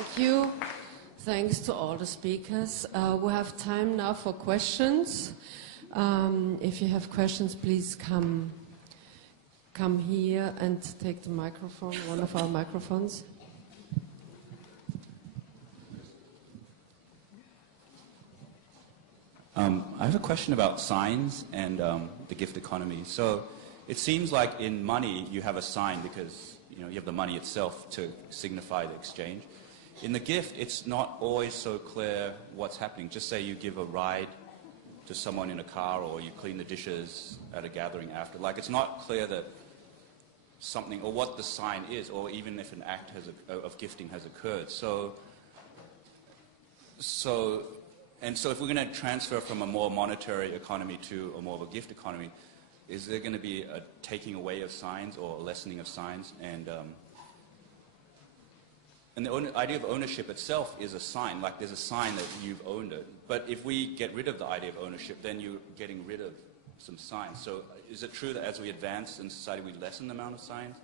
Thank you. Thanks to all the speakers. We have time now for questions. If you have questions, please come here and take the microphone, one of our microphones. I have a question about signs and the gift economy. So it seems like in money you have a sign because you have the money itself to signify the exchange. In the gift, it's not always so clear what's happening. Just say you give a ride to someone in a car, or you clean the dishes at a gathering after. Like, it's not clear that something, or what the sign is, or even if an act of gifting has occurred. So if we're going to transfer from a more monetary economy to a more of a gift economy, is there going to be a taking away of signs or a lessening of signs? And the idea of ownership itself is a sign. Like, there's a sign that you've owned it. But if we get rid of the idea of ownership, then you're getting rid of some signs. So is it true that as we advance in society, we lessen the amount of signs?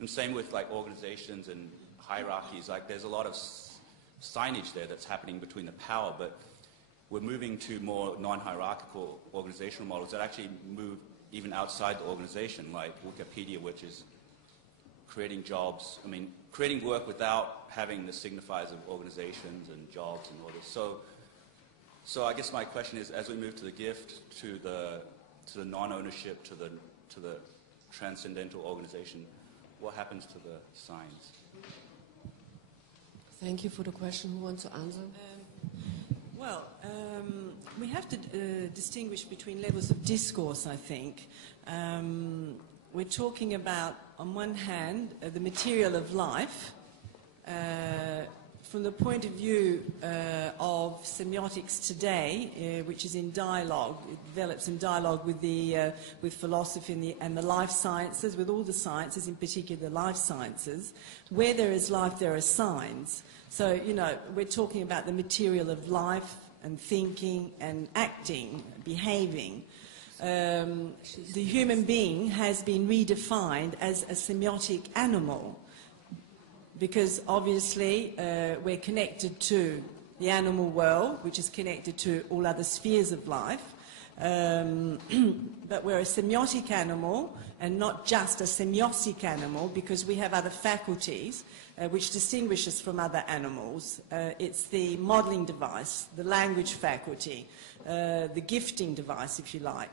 And same with like organizations and hierarchies. Like, there's a lot of signage there that's happening between the power, but we're moving to more non-hierarchical organizational models that actually move even outside the organization, like Wikipedia, which is creating jobs, creating work without having the signifiers of organizations and jobs and all this. So I guess my question is, as we move to the gift, to the non-ownership, to the transcendental organization, what happens to the signs? Thank you for the question. Who wants to answer? We have to distinguish between levels of discourse, I think. We're talking about, on one hand, the material of life, from the point of view of semiotics today, which is in dialogue. It develops in dialogue with philosophy and the life sciences, with all the sciences, in particular the life sciences. Where there is life, there are signs. So, we're talking about the material of life and thinking and acting, behaving. The human being has been redefined as a semiotic animal because obviously we're connected to the animal world, which is connected to all other spheres of life. But we're a semiotic animal and not just a semiotic animal because we have other faculties which distinguish us from other animals. It's the modelling device, the language faculty, the gifting device, if you like.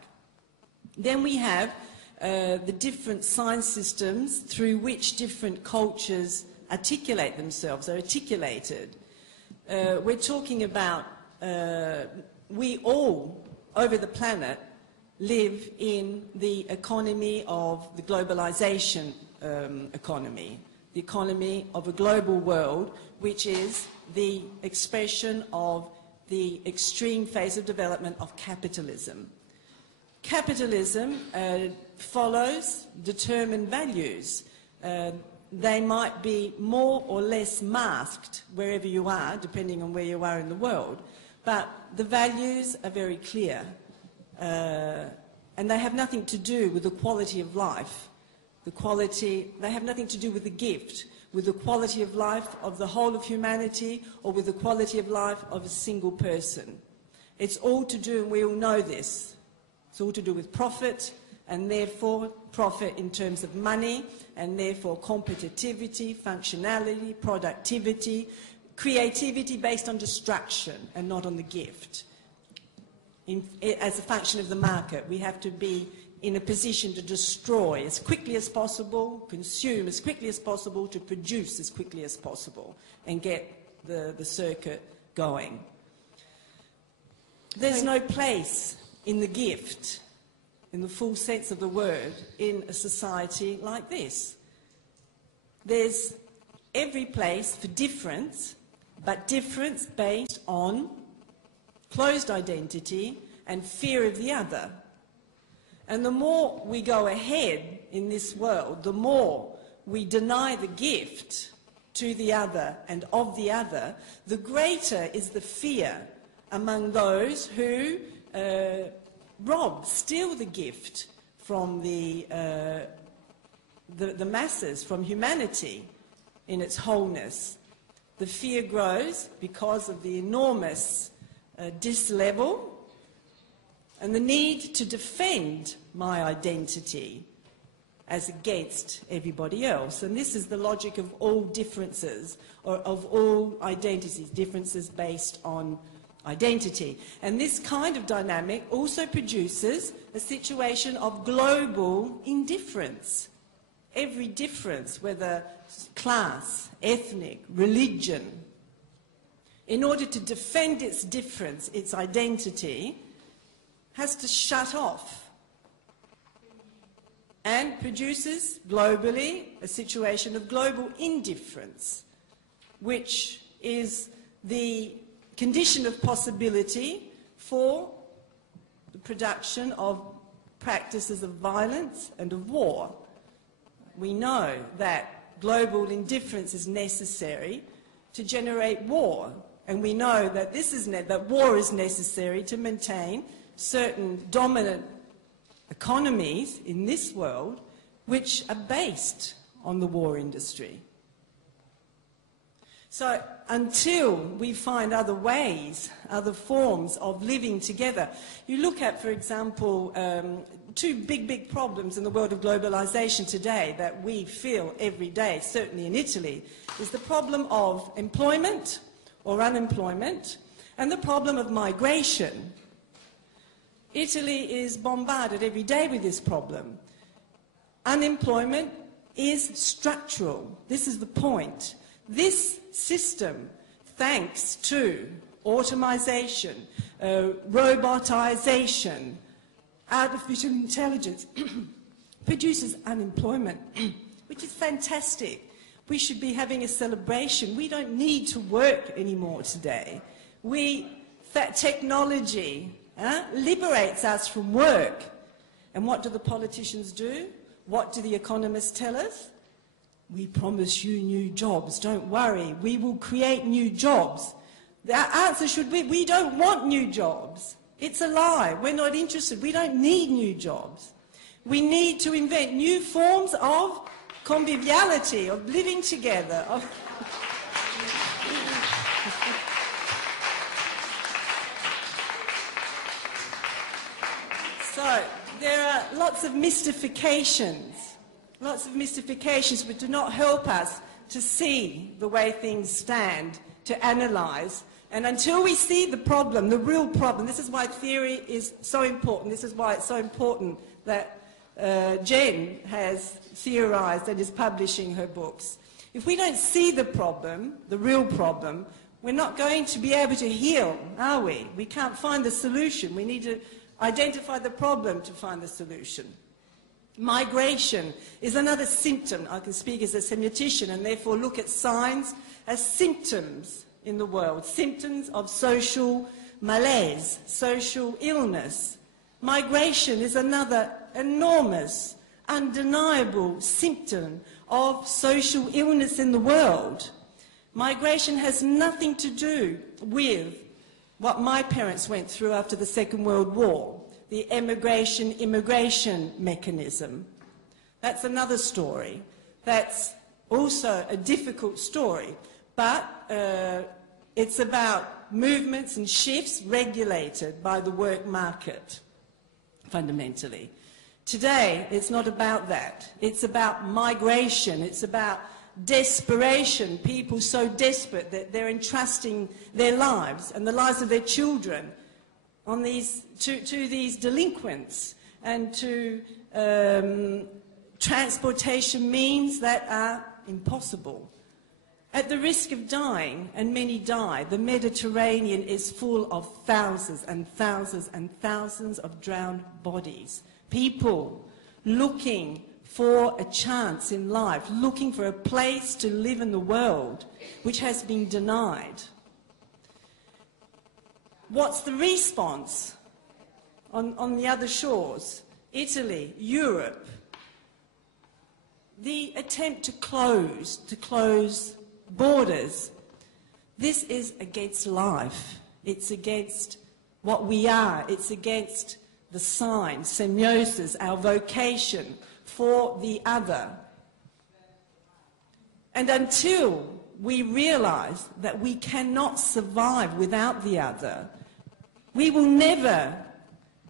Then we have the different sign systems through which different cultures articulate themselves, are articulated. We're talking about we all over the planet live in the economy of the globalization economy, the economy of a global world, which is the expression of the extreme phase of development of capitalism. Capitalism follows determined values. They might be more or less masked wherever you are, depending on where you are in the world, but the values are very clear. And they have nothing to do with the quality of life. They have nothing to do with the gift, with the quality of life of the whole of humanity, or with the quality of life of a single person. It's all to do, and we all know this, it's all to do with profit, and therefore profit in terms of money, and therefore competitivity, functionality, productivity, creativity based on destruction and not on the gift. As a function of the market, we have to be in a position to destroy as quickly as possible, consume as quickly as possible, to produce as quickly as possible, and get the circuit going. There's no place in the gift, in the full sense of the word, in a society like this. There's every place for difference, but difference based on closed identity and fear of the other. And the more we go ahead in this world, the more we deny the gift to the other and of the other, the greater is the fear among those who steal the gift from the masses, from humanity in its wholeness. The fear grows because of the enormous dislevel and the need to defend my identity as against everybody else. And this is the logic of all differences, or of all identities, differences based on identity. And this kind of dynamic also produces a situation of global indifference. Every difference, whether class, ethnic, religion, in order to defend its difference, its identity, has to shut off, and produces globally a situation of global indifference, which is the condition of possibility for the production of practices of violence and of war. We know that global indifference is necessary to generate war, and we know that that war is necessary to maintain certain dominant economies in this world which are based on the war industry. So until we find other ways, other forms of living together, you look at, for example, two big problems in the world of globalization today that we feel every day, certainly in Italy, is the problem of employment or unemployment and the problem of migration. Italy is bombarded every day with this problem. Unemployment is structural. This is the point. This system, thanks to automation, robotization, artificial intelligence, produces unemployment, which is fantastic. We should be having a celebration. We don't need to work anymore today. That technology liberates us from work. And what do the politicians do? What do the economists tell us? We promise you new jobs. Don't worry. We will create new jobs. The answer should be, we don't want new jobs. It's a lie. We're not interested. We don't need new jobs. We need to invent new forms of conviviality, of living together, So there are lots of mystifications which do not help us to see the way things stand, to analyse. And until we see the problem, the real problem, this is why theory is so important. This is why it's so important that Jen has theorised and is publishing her books. If we don't see the problem, the real problem, we're not going to be able to heal, are we? We can't find the solution. We need to identify the problem to find the solution. Migration is another symptom. I can speak as a semiotician and therefore look at signs as symptoms in the world, symptoms of social malaise, social illness. Migration is another enormous, undeniable symptom of social illness in the world. Migration has nothing to do with what my parents went through after the Second World War, the emigration-immigration mechanism. That's another story. That's also a difficult story, but it's about movements and shifts regulated by the work market, fundamentally. Today, it's not about that. It's about migration. It's about desperation, people so desperate that they're entrusting their lives and the lives of their children on to these delinquents and to transportation means that are impossible. At the risk of dying, and many die, the Mediterranean is full of thousands and thousands and thousands of drowned bodies. People looking for a chance in life, looking for a place to live in the world, which has been denied. What's the response on the other shores? Italy, Europe. The attempt to close borders. This is against life. It's against what we are. It's against the sign, semiosis, our vocation for the other. And until we realize that we cannot survive without the other, we will never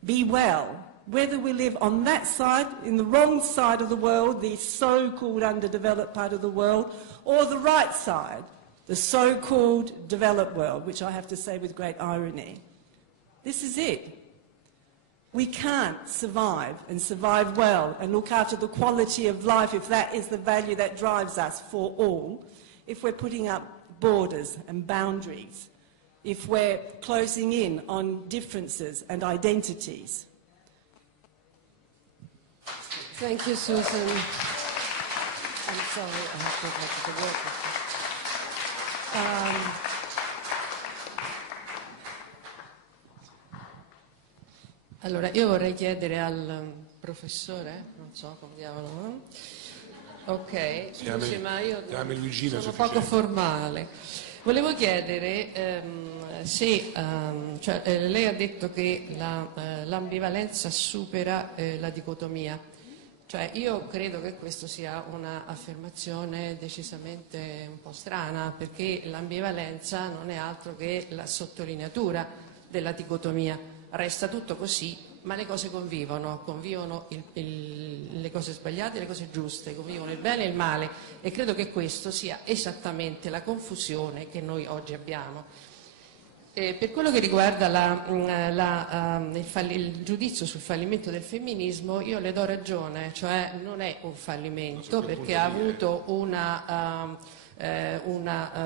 be well, whether we live on that side, in the wrong side of the world, the so-called underdeveloped part of the world, or the right side, the so-called developed world, which I have to say with great irony. This is it. We can't survive and survive well and look after the quality of life, if that is the value that drives us for all, if we're putting up borders and boundaries, if we're closing in on differences and identities. Thank you, Susan. I'm sorry, I have to go to the work. Allora, io vorrei chiedere al professore, non so come diavolo, no? Ok, scusi, ma io sono poco formale. Volevo chiedere se cioè, lei ha detto che l'ambivalenza supera la dicotomia. Cioè, io credo che questa sia un'affermazione decisamente un po' strana, perché l'ambivalenza non è altro che la sottolineatura della dicotomia. Resta tutto così, ma le cose convivono le cose sbagliate e le cose giuste, convivono il bene e il male, e credo che questo sia esattamente la confusione che noi oggi abbiamo. Per quello che riguarda il giudizio sul fallimento del femminismo, io le do ragione, cioè non è un fallimento perché ha avuto una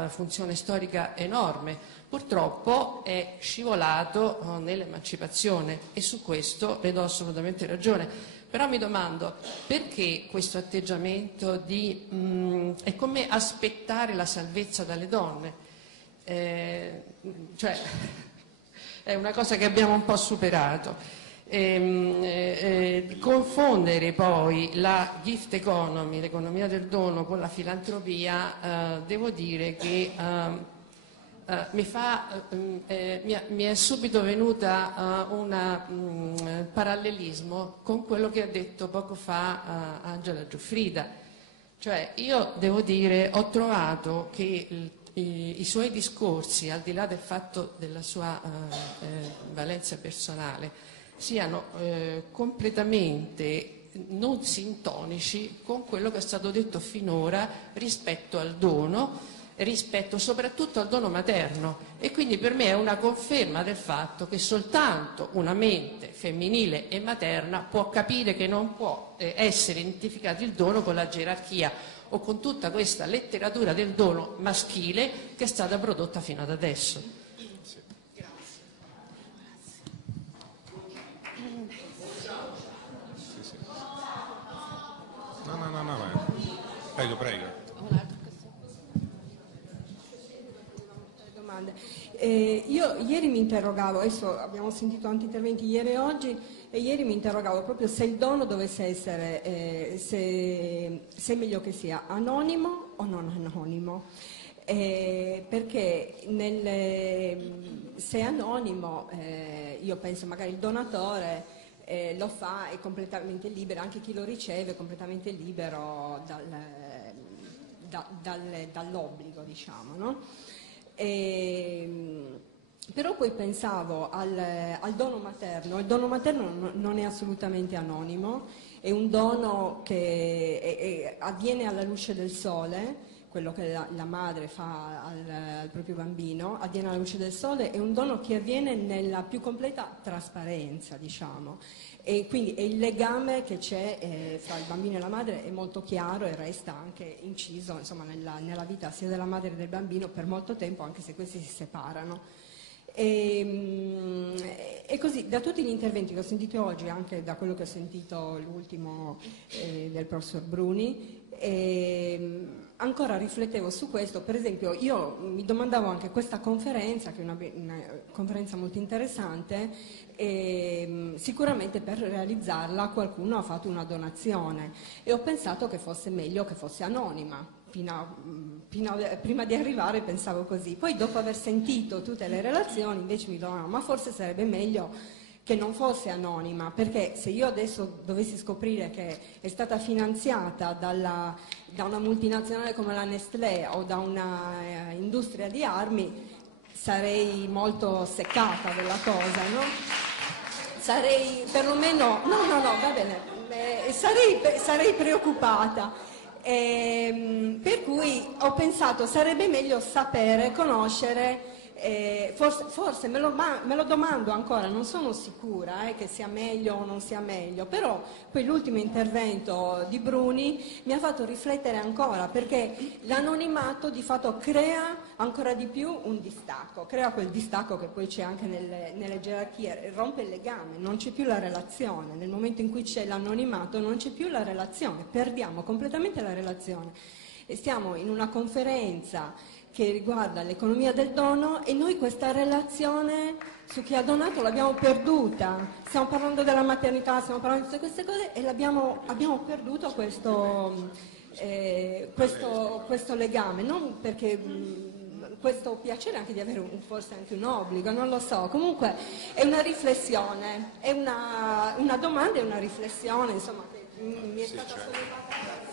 funzione storica enorme. Purtroppo è scivolato nell'emancipazione e su questo le do assolutamente ragione. Però mi domando perché questo atteggiamento è come aspettare la salvezza dalle donne. Cioè, è una cosa che abbiamo un po' superato. Confondere poi la gift economy, l'economia del dono, con la filantropia, devo dire che mi è subito venuta un parallelismo con quello che ha detto poco fa Angela Giuffrida. Cioè, io devo dire, ho trovato che i suoi discorsi, al di là del fatto della sua valenza personale, siano completamente non sintonici con quello che è stato detto finora rispetto al dono, rispetto soprattutto al dono materno, e quindi per me è una conferma del fatto che soltanto una mente femminile e materna può capire che non può essere identificato il dono con la gerarchia o con tutta questa letteratura del dono maschile che è stata prodotta fino ad adesso. No. Prego. Io ieri mi interrogavo, adesso abbiamo sentito tanti interventi ieri e oggi, e ieri mi interrogavo proprio se il dono dovesse essere, se è meglio che sia anonimo o non anonimo. Perché se è anonimo, io penso magari il donatore lo fa, è completamente libero, anche chi lo riceve è completamente libero dall'obbligo, diciamo, no? Però poi pensavo al dono materno. Il dono materno non è assolutamente anonimo, è un dono che avviene alla luce del sole, quello che la madre fa al proprio bambino, avviene alla luce del sole, è un dono che avviene nella più completa trasparenza, diciamo. E quindi il legame che c'è fra il bambino e la madre è molto chiaro e resta anche inciso, insomma, nella vita sia della madre che del bambino per molto tempo, anche se questi si separano. E così, da tutti gli interventi che ho sentito oggi, anche da quello che ho sentito l'ultimo del professor Bruni, ancora riflettevo su questo. Per esempio, io mi domandavo anche questa conferenza, che è una conferenza molto interessante, sicuramente per realizzarla qualcuno ha fatto una donazione e ho pensato che fosse meglio che fosse anonima. Prima di arrivare pensavo così, poi dopo aver sentito tutte le relazioni invece mi domandavo, ma forse sarebbe meglio che non fosse anonima, perché se io adesso dovessi scoprire che è stata finanziata da una multinazionale come la Nestlé o da una industria di armi, sarei molto seccata della cosa, no? Sarei perlomeno, va bene, sarei preoccupata. Per cui ho pensato sarebbe meglio sapere, conoscere. Forse me lo domando ancora, non sono sicura che sia meglio o non sia meglio, però quell'ultimo intervento di Bruni mi ha fatto riflettere ancora, perché l'anonimato di fatto crea ancora di più un distacco, crea quel distacco che poi c'è anche nelle gerarchie, rompe il legame, non c'è più la relazione, nel momento in cui c'è l'anonimato non c'è più la relazione, perdiamo completamente la relazione e stiamo in una conferenza che riguarda l'economia del dono e noi questa relazione su chi ha donato l'abbiamo perduta. Stiamo parlando della maternità, stiamo parlando di tutte queste cose e abbiamo perduto questo legame, non perché questo piacere anche di avere forse anche un obbligo, non lo so. Comunque è una riflessione, è una domanda e una riflessione, insomma, che mi è stata sollevata.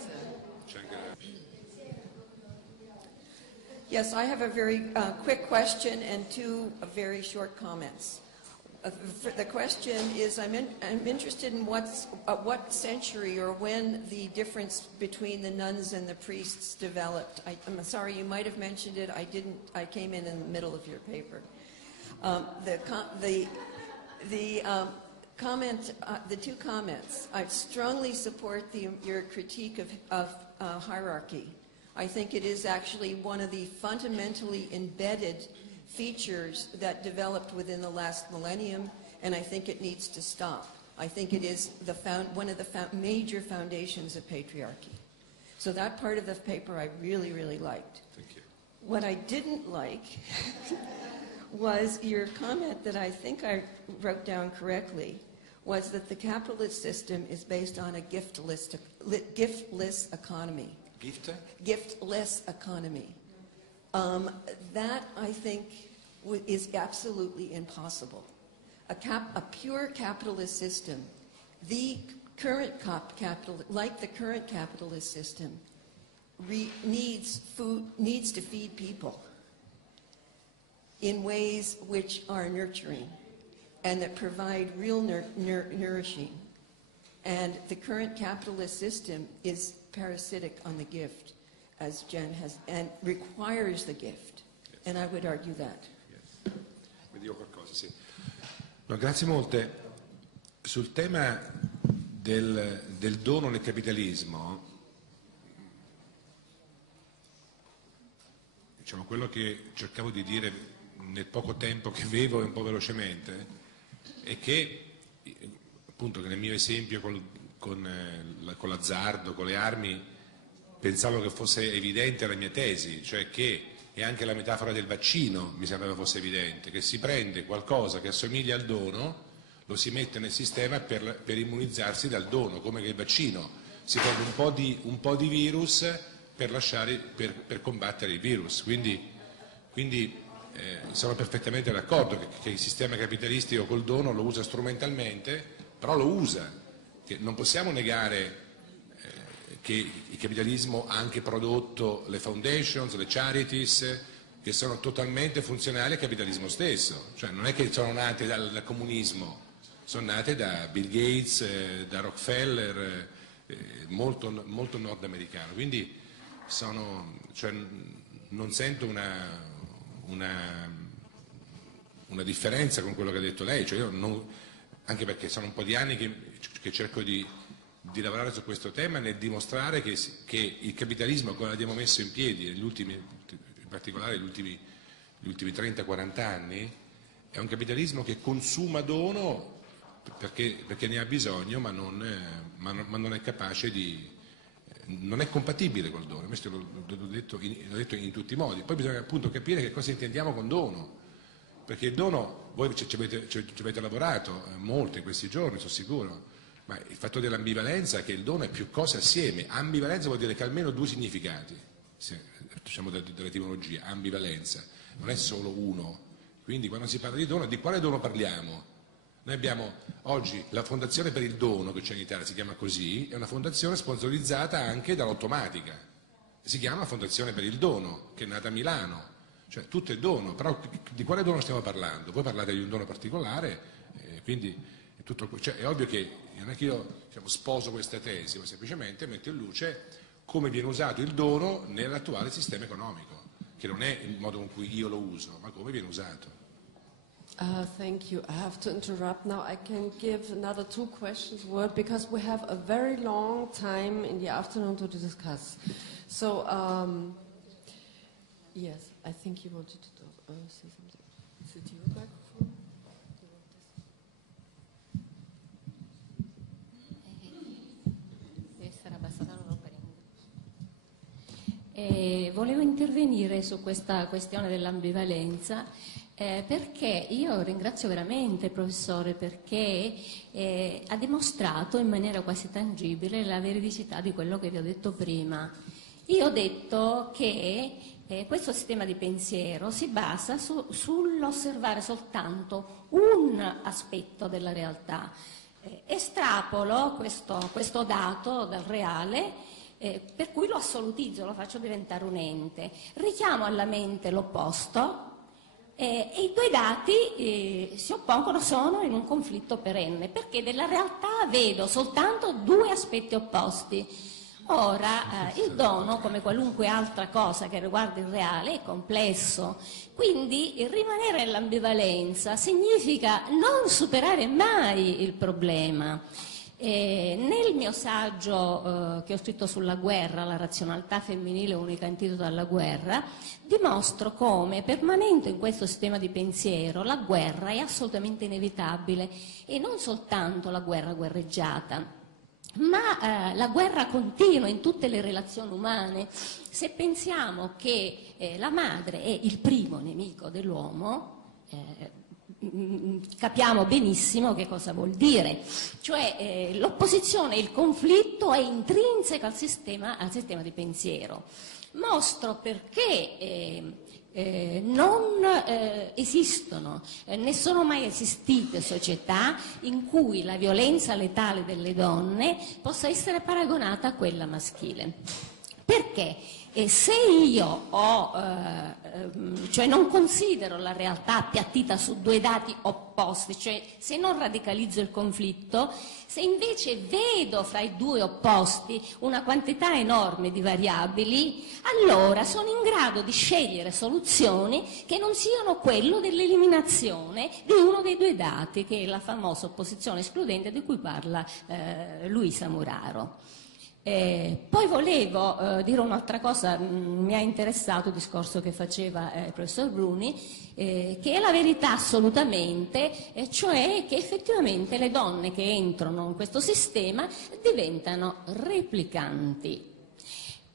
Yes, I have a very quick question and two very short comments. The question is, I'm interested in what century or when the difference between the nuns and the priests developed. I'm sorry, you might have mentioned it. I didn't. I came in the middle of your paper. The two comments. I strongly support your critique of hierarchy. I think it is actually one of the fundamentally embedded features that developed within the last millennium, and I think it needs to stop. I think it is one of the major foundations of patriarchy. So that part of the paper I really, really liked. Thank you. What I didn't like was your comment that I think I wrote down correctly, was that the capitalist system is based on a giftless economy. Giftless economy. That, I think, is absolutely impossible. A pure capitalist system, the current like the current capitalist system, needs to feed people in ways which are nurturing and that provide real nourishing. And the current capitalist system is parasitic on the gift, as Jen has, and requires the gift. Yes. And I would argue that. Yes. Mi dico qualcosa, sì. No, grazie molte. Sul tema del dono nel capitalismo, diciamo, quello che cercavo di dire nel poco tempo che avevo e un po' velocemente è che, appunto, che nel mio esempio con l'azzardo, con le armi, pensavo che fosse evidente la mia tesi, cioè che, e anche la metafora del vaccino mi sembrava fosse evidente, che si prende qualcosa che assomiglia al dono, lo si mette nel sistema per immunizzarsi dal dono, come che il vaccino, si prende un po' di virus per combattere il virus. Quindi sono perfettamente d'accordo che il sistema capitalistico col dono lo usa strumentalmente, però lo usa. Che non possiamo negare che il capitalismo ha anche prodotto le foundations, le charities, che sono totalmente funzionali al capitalismo stesso. Cioè non è che sono nate dal comunismo, sono nate da Bill Gates, da Rockefeller, molto, molto nordamericano. Quindi non sento una differenza con quello che ha detto lei. Cioè anche perché sono un po' di anni che cerco di lavorare su questo tema nel dimostrare che il capitalismo, come l'abbiamo messo in piedi in particolare negli ultimi 30-40 anni, è un capitalismo che consuma dono perché ne ha bisogno, ma non è capace non è compatibile col dono. Questo l'ho detto in tutti i modi. Poi bisogna appunto capire che cosa intendiamo con dono, perché il dono, voi ci avete lavorato molto in questi giorni, sono sicuro, ma il fatto dell'ambivalenza è che il dono è più cose assieme. Ambivalenza vuol dire che ha almeno due significati, diciamo dell'etimologia. Ambivalenza non è solo uno. Quindi quando si parla di dono, di quale dono parliamo? Noi abbiamo oggi la Fondazione per il Dono, che c'è in Italia, si chiama così, è una fondazione sponsorizzata anche dall'Automatica. Si chiama Fondazione per il Dono, che è nata a Milano. Cioè tutto è dono, però di quale dono stiamo parlando? Voi parlate di un dono particolare, quindi è ovvio che non è che io sposo questa tesi, ma semplicemente metto in luce come viene usato il dono nell'attuale sistema economico, che non è il modo con cui io lo uso, ma come viene usato. Thank you. I have to interrupt now. I can give another 2 questions word because we have a very long time in the afternoon to discuss. So, yes, I think you wanted to say something. Is it your microphone? Deve essere abbassata, non lo prendo. Volevo intervenire su questa questione dell'ambivalenza perché io ringrazio veramente il professore perché ha dimostrato in maniera quasi tangibile la veridicità di quello che vi ho detto prima. Io ho detto che questo sistema di pensiero si basa sull'osservare soltanto un aspetto della realtà. Estrapolo questo dato dal reale, per cui lo assolutizzo, lo faccio diventare un ente. Richiamo alla mente l'opposto e i 2 dati si oppongono, sono in un conflitto perenne, perché della realtà vedo soltanto 2 aspetti opposti. Ora, il dono, come qualunque altra cosa che riguarda il reale, è complesso, quindi rimanere nell'ambivalenza significa non superare mai il problema. Nel mio saggio che ho scritto sulla guerra, La razionalità femminile, unica antidoto alla guerra, dimostro come permanente in questo sistema di pensiero la guerra è assolutamente inevitabile, e non soltanto la guerra guerreggiata, ma la guerra continua in tutte le relazioni umane. Se pensiamo che la madre è il primo nemico dell'uomo, capiamo benissimo che cosa vuol dire, cioè l'opposizione, il conflitto è intrinseco al sistema di pensiero. Mostro perché non esistono, ne sono mai esistite società in cui la violenza letale delle donne possa essere paragonata a quella maschile. Perché? Se io cioè non considero la realtà appiattita su 2 dati opposti, cioè se non radicalizzo il conflitto, se invece vedo fra i 2 opposti una quantità enorme di variabili, allora sono in grado di scegliere soluzioni che non siano quello dell'eliminazione di uno dei 2 dati, che è la famosa opposizione escludente di cui parla Luisa Muraro. Poi volevo dire un'altra cosa, mi ha interessato il discorso che faceva il professor Bruni, che è la verità assolutamente, cioè che effettivamente le donne che entrano in questo sistema diventano replicanti.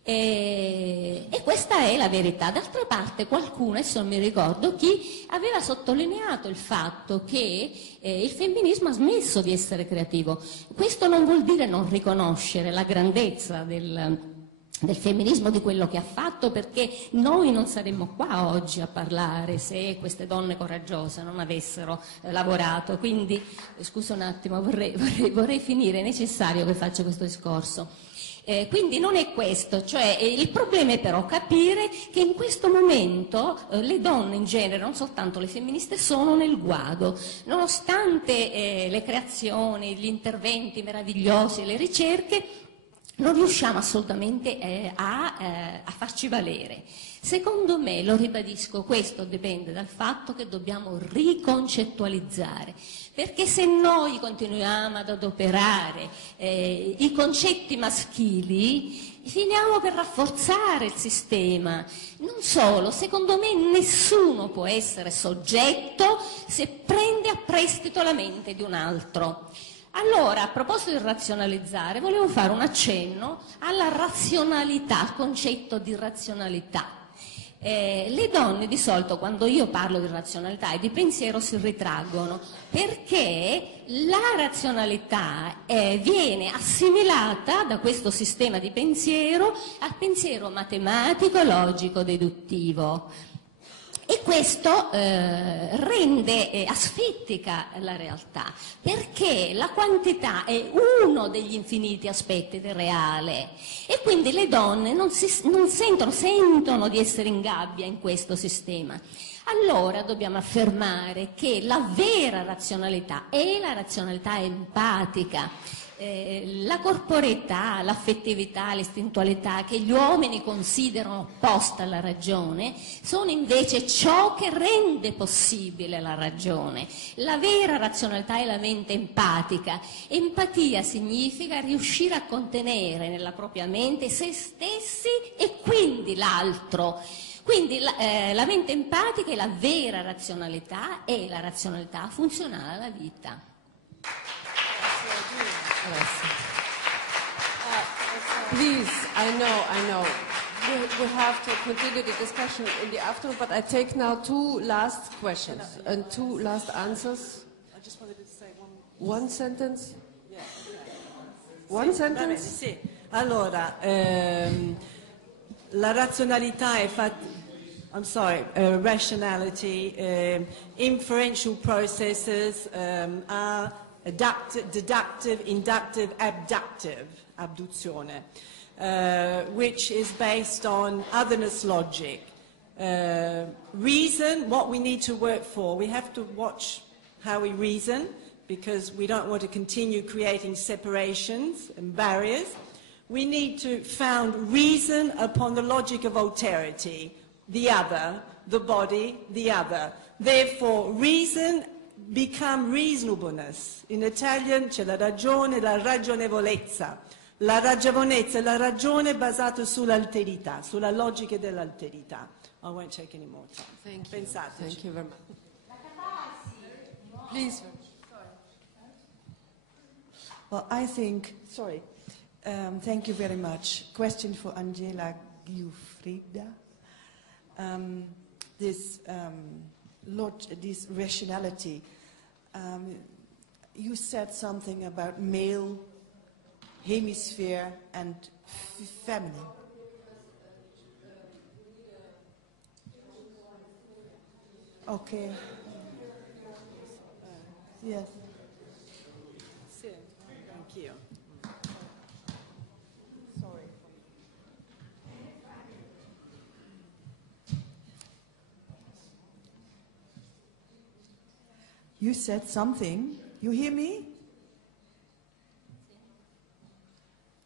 E questa è la verità. D'altra parte qualcuno, adesso non mi ricordo chi, aveva sottolineato il fatto che il femminismo ha smesso di essere creativo. Questo non vuol dire non riconoscere la grandezza del femminismo, di quello che ha fatto, perché noi non saremmo qua oggi a parlare se queste donne coraggiose non avessero lavorato. Quindi, scusa un attimo, vorrei finire, è necessario che faccia questo discorso. Quindi non è questo, cioè il problema è però capire che in questo momento le donne in genere, non soltanto le femministe, sono nel guado, nonostante le creazioni, gli interventi meravigliosi, le ricerche, non riusciamo assolutamente a farci valere. Secondo me, lo ribadisco, questo dipende dal fatto che dobbiamo riconcettualizzare, perché se noi continuiamo ad adoperare i concetti maschili, finiamo per rafforzare il sistema. Non solo, secondo me nessuno può essere soggetto se prende a prestito la mente di un altro. Allora, a proposito di razionalizzare, volevo fare un accenno alla razionalità, al concetto di razionalità. Le donne di solito, quando io parlo di razionalità e di pensiero, si ritraggono, perché la razionalità viene assimilata da questo sistema di pensiero al pensiero matematico, logico, deduttivo. E questo rende asfittica la realtà, perché la quantità è uno degli infiniti aspetti del reale e quindi le donne non sentono di essere in gabbia in questo sistema. Allora dobbiamo affermare che la vera razionalità è la razionalità empatica. La corporeità, l'affettività, l'istintualità che gli uomini considerano opposta alla ragione sono invece ciò che rende possibile la ragione. La vera razionalità è la mente empatica. Empatia significa riuscire a contenere nella propria mente se stessi e quindi l'altro. Quindi la mente empatica è la vera razionalità e la razionalità funzionale alla vita. Please, I know. We have to continue the discussion in the afternoon, but I take now two last questions and two last answers. I just wanted to say one sentence? Yeah, okay. One Sì, va bene, sentence? sì. Allora, la razionalità è fatta... rationality, inferential processes are deductive, inductive, abduzione, which is based on otherness logic. Reason, what we need to work for, we have to watch how we reason, because we don't want to continue creating separations and barriers. We need to found reason upon the logic of alterity. The other, the body, the other. Therefore, reason become reasonableness. In Italian c'è la ragione, la ragionevolezza. La ragionevolezza e la ragione basata sull'alterità, sulla logica dell'alterità. I won't take any more time. Thank you. Pensateci. Thank you very much. Please. Well, I think, thank you very much. Question for Angela Giuffrida. This rationality. You said something about male hemisphere and feminine. Okay. Yes. Sì, anch'io. Sorry. You said something. You hear me?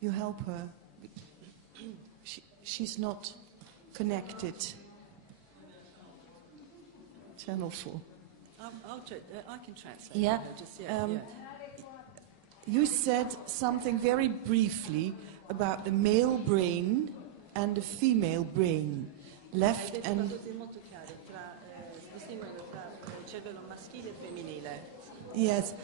You help her. She's not connected. Channel 4. I can translate. Yeah. You said something very briefly about the male brain and the female brain, left and... cervello maschile e femminile. Yes,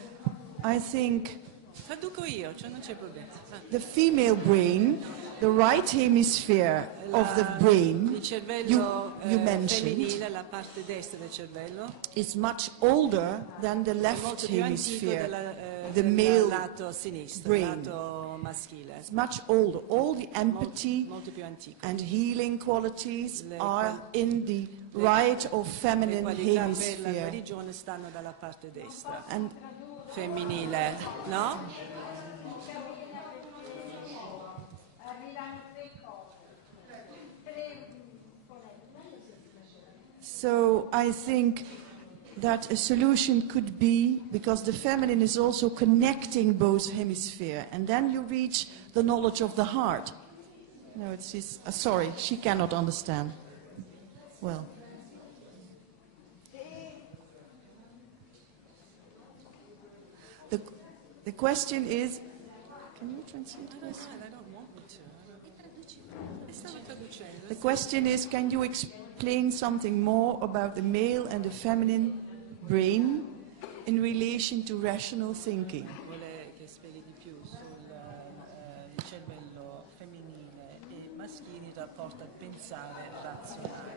I think Traduco io, cioè non c'è problema. the female brain, the right hemisphere of the brain, Il cervello you mentioned, femminile, la parte destra del cervello, is much older than the è left molto più antico hemisphere, the del male lato sinistro, brain. lato maschile. It's much older. All the empathy Molto più antico. and healing qualities Le are in the right or Le feminine qualità per la hemisphere. guarigione stanno dalla parte destra, And femminile, no? so I think that a solution could be, because the feminine is also connecting both hemispheres, and then you reach the knowledge of the heart. No, it's this, sorry, she cannot understand. Well. The question is, can you translate this? I don't want me to. Stavo traducendo. The question is, can you explain something more about the male and the feminine brain in relation to rational thinking? Vuole che spieghi di più sul cervello femminile e maschile in rapporto al pensare razionale.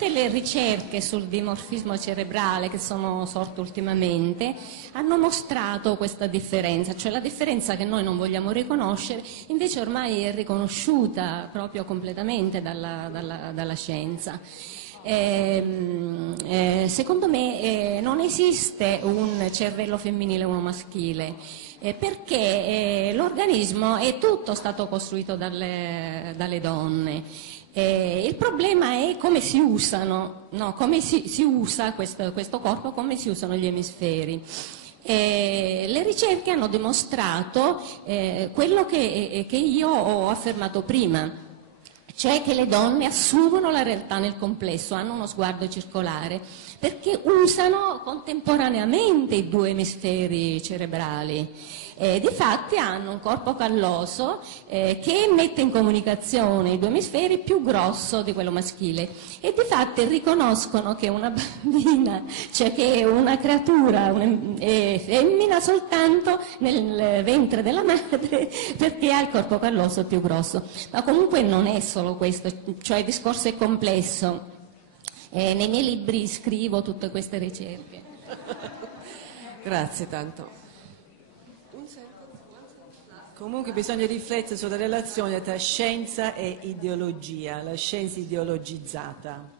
tutte le ricerche sul dimorfismo cerebrale che sono sorte ultimamente hanno mostrato questa differenza, cioè la differenza che noi non vogliamo riconoscere invece ormai è riconosciuta proprio completamente dalla scienza. Secondo me non esiste un cervello femminile e uno maschile, perché l'organismo è tutto stato costruito dalle donne. Il problema è come si usano, no? Come si usa questo corpo, come si usano gli emisferi. Le ricerche hanno dimostrato quello che io ho affermato prima, cioè che le donne assumono la realtà nel complesso, hanno uno sguardo circolare, perché usano contemporaneamente i due emisferi cerebrali. Difatti hanno un corpo calloso che mette in comunicazione i due emisferi più grosso di quello maschile, e difatti riconoscono che una bambina, cioè che una creatura è femmina soltanto nel ventre della madre, perché ha il corpo calloso più grosso. Ma comunque non è solo questo, cioè il discorso è complesso. Nei miei libri scrivo tutte queste ricerche. Grazie tanto. Comunque bisogna riflettere sulla relazione tra scienza e ideologia, la scienza ideologizzata.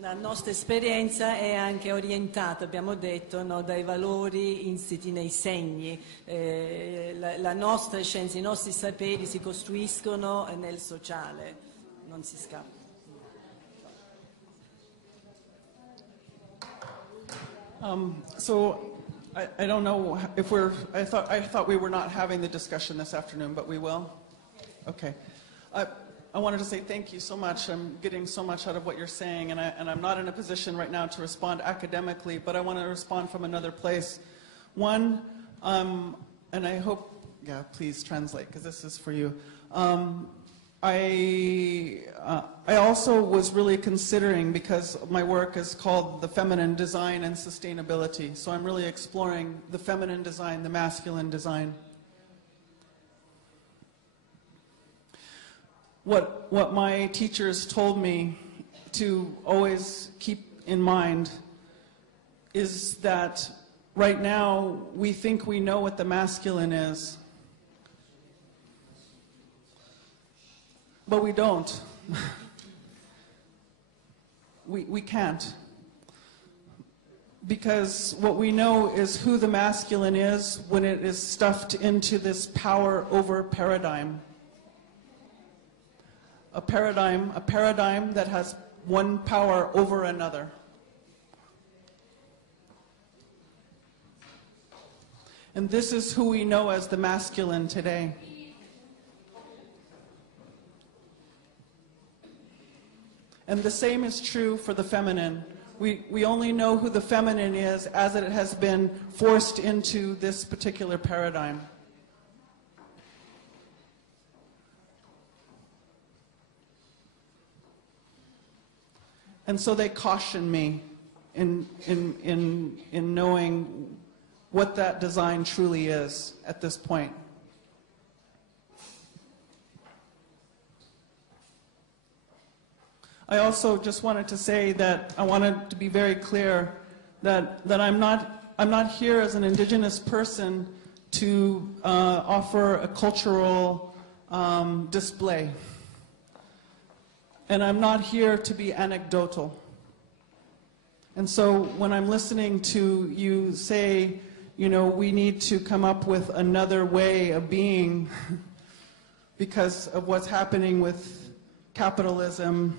La nostra esperienza è anche orientata, abbiamo detto, no, dai valori insiti nei segni. La nostra scienza, i nostri saperi si costruiscono nel sociale, non si scappa. So I don't know if I thought we were not having the discussion this afternoon, but we will? Okay. I wanted to say thank you so much. I'm getting so much out of what you're saying, and I'm not in a position right now to respond academically, but I want to respond from another place. One, and I hope, yeah, please translate, because this is for you. I also was really considering, because my work is called The Feminine Design and Sustainability, so I'm really exploring the feminine design, the masculine design. What my teachers told me to always keep in mind is that right now we think we know what the masculine is, but we don't. We can't. Because what we know is who the masculine is when it is stuffed into this power over paradigm. A paradigm that has one power over another. And this is who we know as the masculine today. And the same is true for the feminine. We only know who the feminine is as it has been forced into this particular paradigm. And so they caution me in knowing what that design truly is at this point. I also just wanted to say that I wanted to be very clear that I'm not here as an indigenous person to offer a cultural display. And I'm not here to be anecdotal. And so when I'm listening to you say, you know, we need to come up with another way of being because of what's happening with capitalism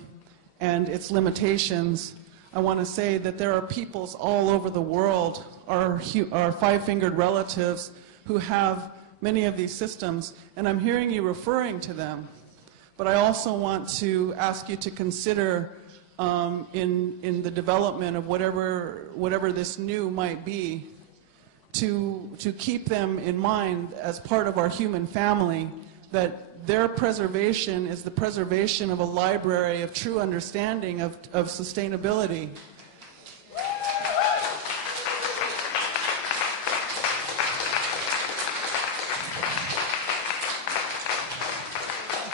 and its limitations, I want to say that there are peoples all over the world, our five-fingered relatives, who have many of these systems, and I'm hearing you referring to them. But I also want to ask you to consider in the development of whatever this new might be, to keep them in mind as part of our human family, that their preservation is the preservation of a library of true understanding of sustainability.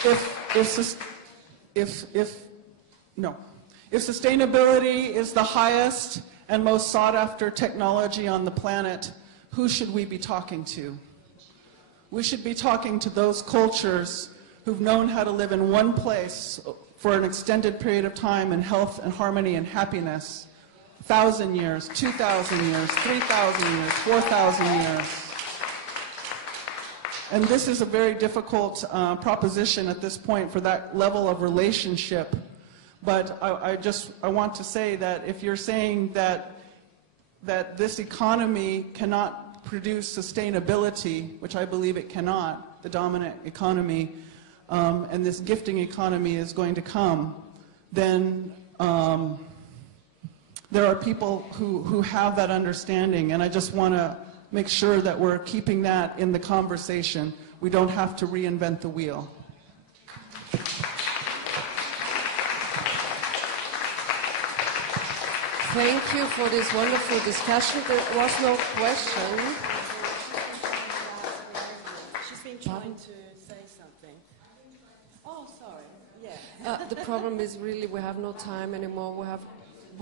If sustainability is the highest and most sought after technology on the planet, who should we be talking to? We should be talking to those cultures who've known how to live in one place for an extended period of time in health and harmony and happiness. 1,000 years, 2,000 years, 3,000 years, 4,000 years. And this is a very difficult proposition at this point for that level of relationship. But I want to say that if you're saying that this economy cannot produce sustainability, which I believe it cannot, the dominant economy, and this gifting economy is going to come, then there are people who have that understanding, and I just want to make sure that we're keeping that in the conversation. We don't have to reinvent the wheel. Thank you for this wonderful discussion. There was no question. She's been trying to say something. Oh, sorry. Yeah. The problem is really we have no time anymore. We have